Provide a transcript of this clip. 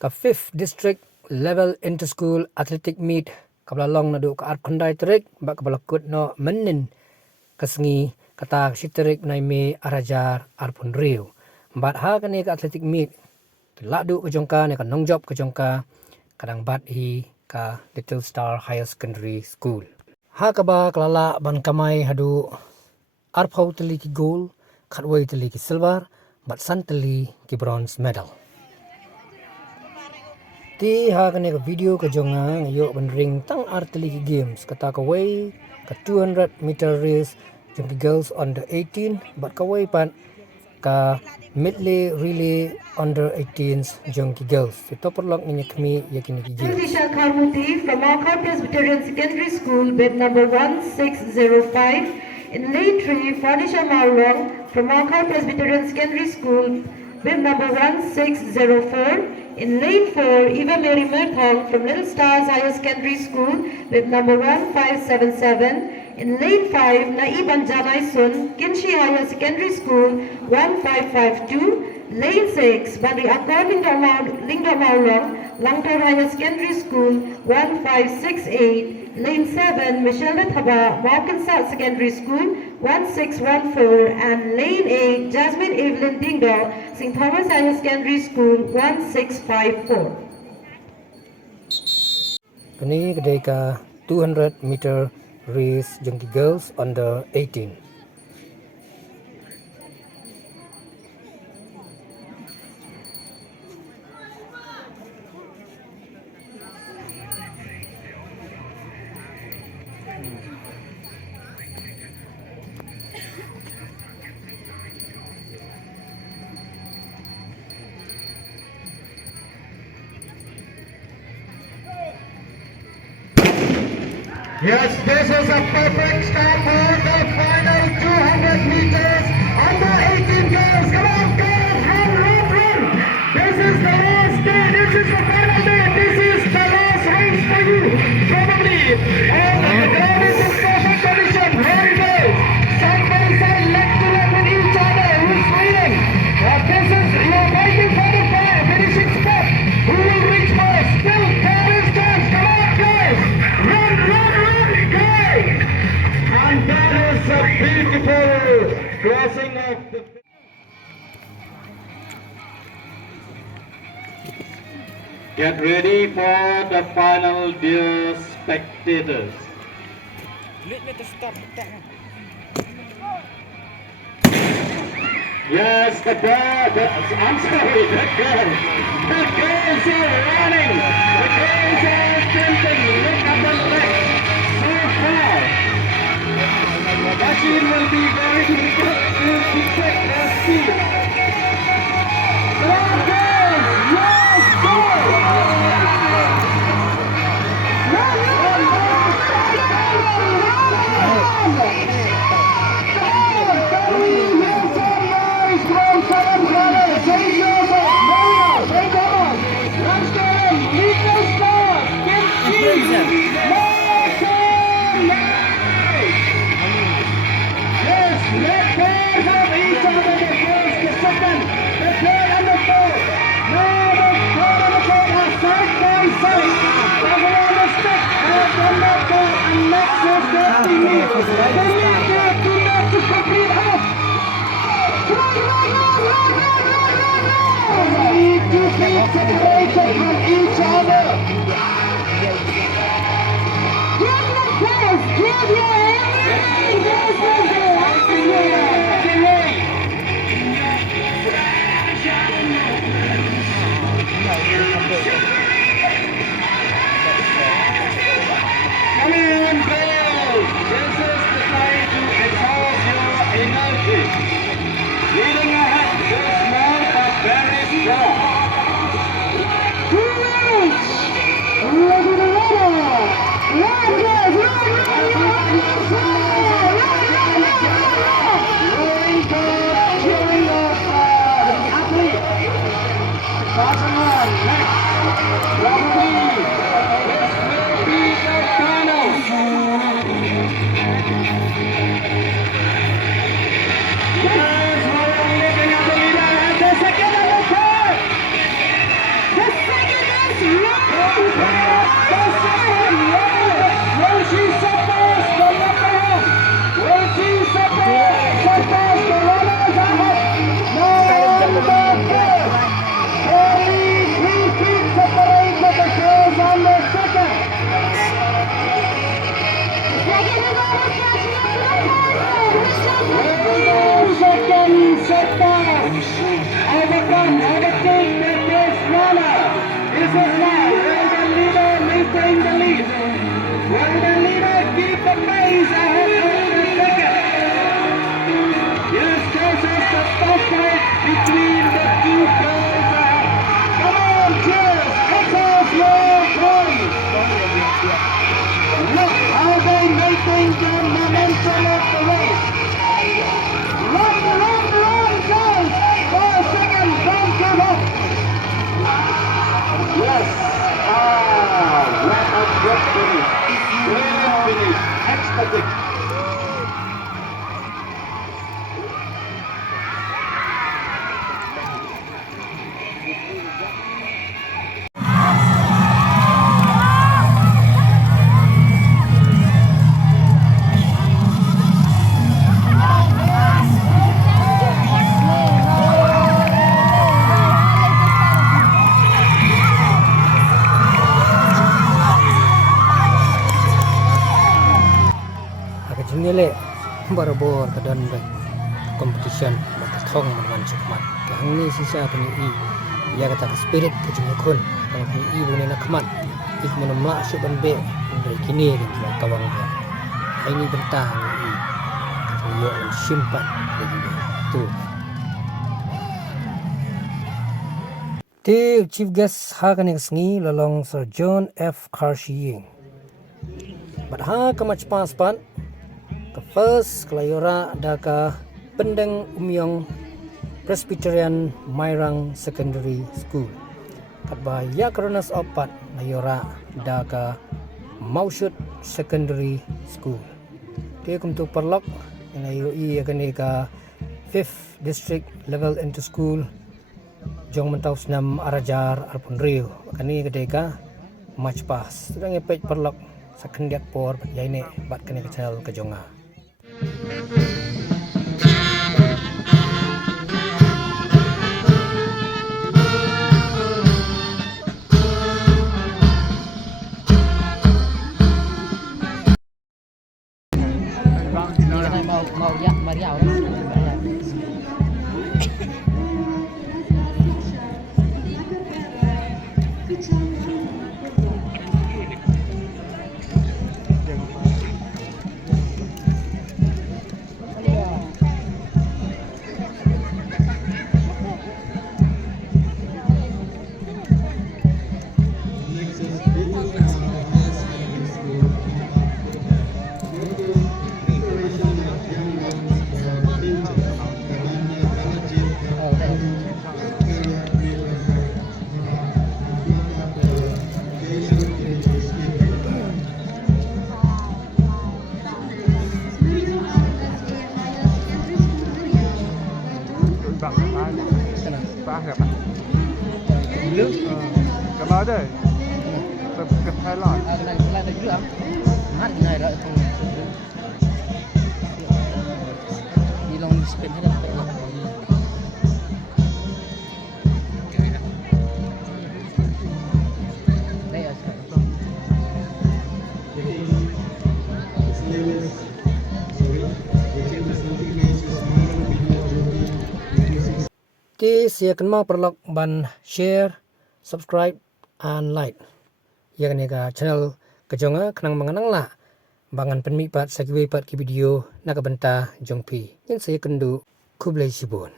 ka 5th district level inter school athletic meet kabla long na du ka art khundai trek ba kabla kut no menin kasngi kata siterik nai me arajar arpun riu bat ha kani ka athletic meet la du ka jongka ne ka nong job ka jongka kadang bat hi ka Little Star Higher Secondary School ha ka ba klala ban kamai hadu arphau tali ki gold khatwai tali ki silver bat san tali ki bronze medal ti ha kani ka video ka jonga yo ban ring tang artili ki games kata ka way ka 200 meter race jong ki girls under 18 but ka way pan ka medley relay under 18s jong ki girls to perlok ni kmi yakini ki games Tisha Karmuti from Mairang Presbyterian Secondary School, bid number 1605. In lane 3, Fanisha Mairang from Mairang Presbyterian Secondary School, bid number 1604. In lane 4, Eva Mary Merthong from Little Stars Higher Secondary School, bid number 1577. In lane 5, Naiban Janai Sun, Kinshi Higher Secondary School, 1552. Lane 6, Bandri Akbar Lingdamaulong, Langtor Higher Secondary School, 1568. Lane 7, Michelle Thaba, Markinsat Secondary School, 1614. And Lane 8, Jasmine Evelyn Dingdor, St. Thomas Higher Secondary School, 1654. kani kedai ka 200 meter race jong ki girls under 18 Yes, this is a perfect start for the final 200 meters under 18 girls. Come on, girls, run, run, run. This is the last day. This is the final day. This is the last race for you, probably. And the crowd is in perfect condition. Very good. Side by side, leg to leg with each other. Who's leading? This is, you're waiting for the finishing spot. Who will reach first? Still 10 distance. Come on, guys. Run, run, run, guys. And that is a beautiful crossing of the... Get ready for the final, dear spectators. Yes, the ball, I'm sorry, the girls are running. The girls are jumping, look at the legs, so far. But it will be very difficult to take their speed. Come on, girls, yes, go! Run, run, run, separated from each other. Give your place, give your hand. This is the Come on, girls. This is the time to exhaust your energy. Leading ahead, go small but very strong. The second gain the momentum of the race. Run, guys! 4 seconds, don't give up. Yes. What a great finish. Great finish. Ecstatic. Agak jengele barabor ke dan baik competition maka thong man cukmat ke hangni sisa pani i ya kata ke spirit ke jengkun kalau pani i bune nak khaman ik menamla su ban be dari kini ke kawang be ini bentang i yo simpan begini tu the chief guest ha kan ngi lolong Sir John F. Karshiying but ha kamach paspan ke first kelayora daka pendeng umyong Presbyterian Mairang Secondary School katba ya kronas opat layora daka Maushut Secondary School dia kumtu perlok inayo I agani ka 5th district level into school jong mentau senam arajar arpun rio kani kedeka match pass tudang epej perlok sakendiak por yaine bat kani kecel ke jonga mau ya Maria orang Kaba deh. Ke Thailand. Thailand juga. Mat này rồi không. Đi long spin hết rồi. Đây ở Ti siakan mau perlok ban share, subscribe and like. Ya kan ka channel kejonga kenang mengenang lah. Bangan penmipat sakiwe pat ki video nak benta jongpi. Yang saya kendu kublai sibun.